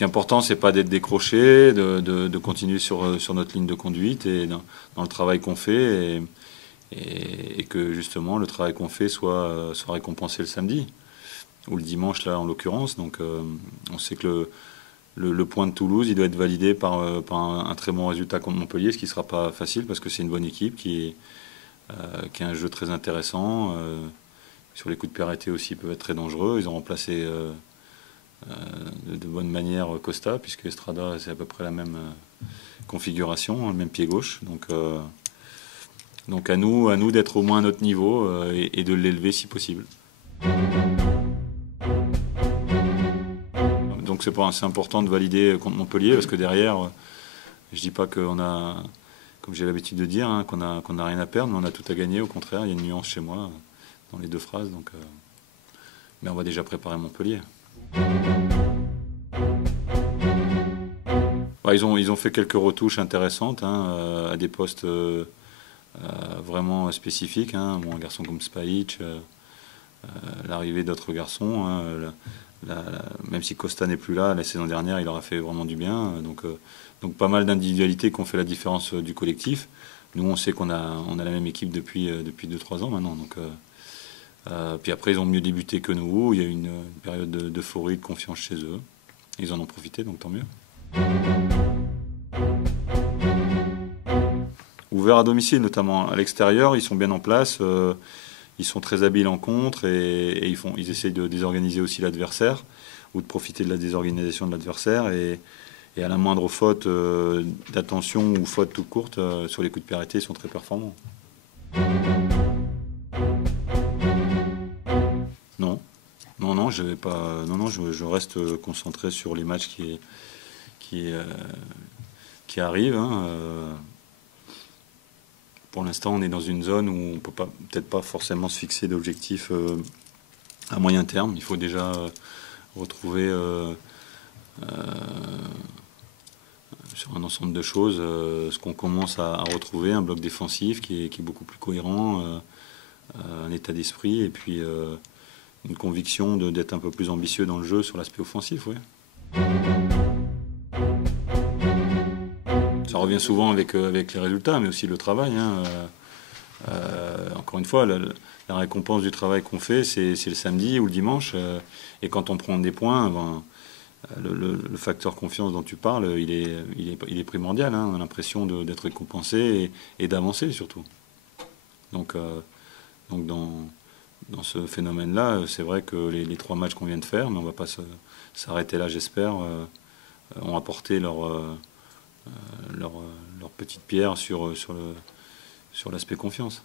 qui est important, c'est pas d'être décroché, de continuer sur notre ligne de conduite et dans le travail qu'on fait et que justement le travail qu'on fait soit récompensé le samedi ou le dimanche là en l'occurrence. Donc on sait que le point de Toulouse, il doit être validé par un très bon résultat contre Montpellier, ce qui ne sera pas facile parce que c'est une bonne équipe qui a un jeu très intéressant. Sur les coups de pied arrêtés aussi, ils peuvent être très dangereux. Ils ont remplacé de bonne manière Costa, puisque Estrada, c'est à peu près la même configuration, le même pied gauche. Donc à nous d'être au moins à notre niveau et de l'élever si possible. Donc c'est important de valider contre Montpellier, parce que derrière, je dis pas qu'on a, comme j'ai l'habitude de dire, hein, qu'on a rien à perdre, mais on a tout à gagner. Au contraire, il y a une nuance chez moi dans les deux phrases. Donc, mais on va déjà préparer Montpellier. Bah, ils ont fait quelques retouches intéressantes à des postes vraiment spécifiques. Bon, un garçon comme Spajic, l'arrivée d'autres garçons. Même si Costa n'est plus là, la saison dernière, il aura fait vraiment du bien. Donc pas mal d'individualités qui ont fait la différence du collectif. Nous, on sait qu'on a la même équipe depuis 2-3 ans maintenant. Donc, puis après, ils ont mieux débuté que nous. Il y a eu une période d'euphorie, de confiance chez eux. Ils en ont profité, donc tant mieux. Ouvert à domicile, notamment à l'extérieur, ils sont bien en place. Ils sont très habiles en contre et ils essayent de désorganiser aussi l'adversaire ou de profiter de la désorganisation de l'adversaire. Et à la moindre faute d'attention ou faute toute courte, sur les coups de pied arrêtés, ils sont très performants. Non, je vais pas. Non, je reste concentré sur les matchs qui arrivent. Pour l'instant, on est dans une zone où on peut peut-être pas forcément se fixer d'objectifs à moyen terme. Il faut déjà retrouver sur un ensemble de choses ce qu'on commence à retrouver, un bloc défensif qui est beaucoup plus cohérent, un état d'esprit et puis une conviction d'être un peu plus ambitieux dans le jeu sur l'aspect offensif. Oui. Ça revient souvent avec les résultats, mais aussi le travail. Encore une fois, la récompense du travail qu'on fait, c'est le samedi ou le dimanche. Et quand on prend des points, le facteur confiance dont tu parles, il est primordial. On a l'impression d'être récompensé et d'avancer surtout. Donc dans ce phénomène-là, c'est vrai que les 3 matchs qu'on vient de faire, mais on ne va pas s'arrêter là, j'espère, ont apporté leur petite pierre sur l'aspect confiance.